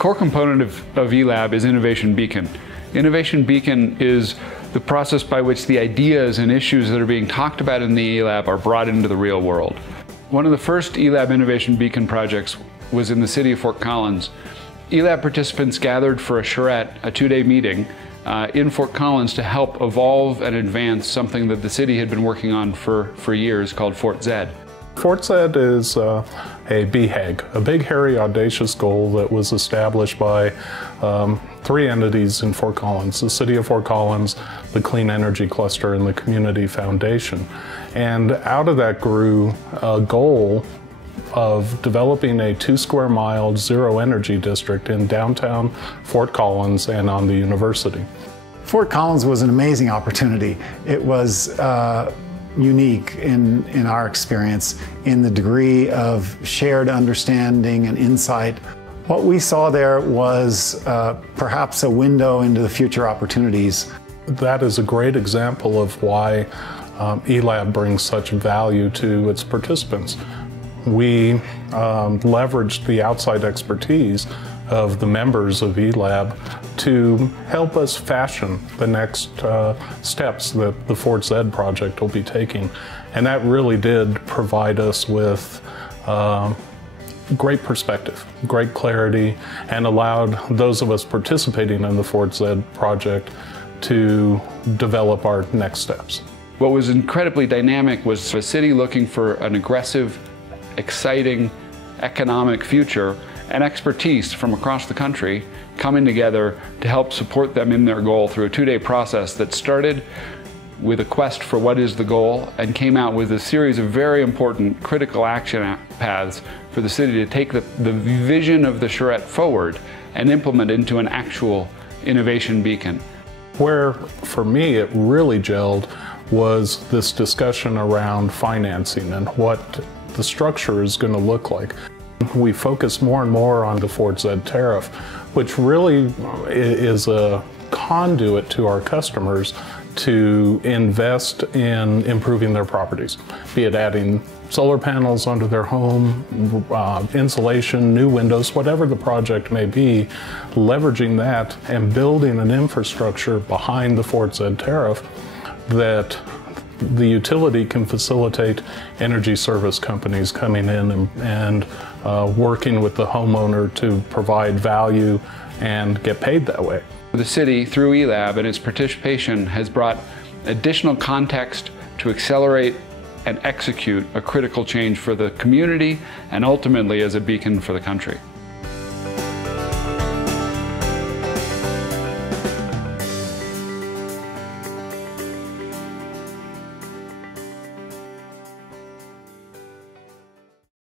core component of eLab is Innovation Beacon. Innovation Beacon is the process by which the ideas and issues that are being talked about in the eLab are brought into the real world. One of the first eLab Innovation Beacon projects was in the city of Fort Collins. eLab participants gathered for a charrette, a two-day meeting, in Fort Collins to help evolve and advance something that the city had been working on for years called Fort Zed. Fort Zed is a BHAG, a big, hairy, audacious goal that was established by three entities in Fort Collins: the City of Fort Collins, the Clean Energy Cluster, and the Community Foundation. And out of that grew a goal of developing a 2 square mile zero energy district in downtown Fort Collins and on the university. Fort Collins was an amazing opportunity. It was unique in our experience in the degree of shared understanding and insight. What we saw there was perhaps a window into the future opportunities. That is a great example of why eLab brings such value to its participants. We leveraged the outside expertise of the members of eLab to help us fashion the next steps that the Fort Zed project will be taking. And that really did provide us with great perspective, great clarity, and allowed those of us participating in the Fort Zed project to develop our next steps. What was incredibly dynamic was a city looking for an aggressive, exciting economic future and expertise from across the country coming together to help support them in their goal through a two-day process that started with a quest for what is the goal and came out with a series of very important critical action paths for the city to take the vision of the charrette forward and implement into an actual innovation beacon. Where, for me, it really gelled was this discussion around financing and what the structure is going to look like. We focus more and more on the Fort Zed tariff, which really is a conduit to our customers to invest in improving their properties, be it adding solar panels onto their home, insulation, new windows, whatever the project may be, leveraging that and building an infrastructure behind the Fort Zed tariff that the utility can facilitate energy service companies coming in and working with the homeowner to provide value and get paid that way. The city, through eLab and its participation, has brought additional context to accelerate and execute a critical change for the community and ultimately as a beacon for the country.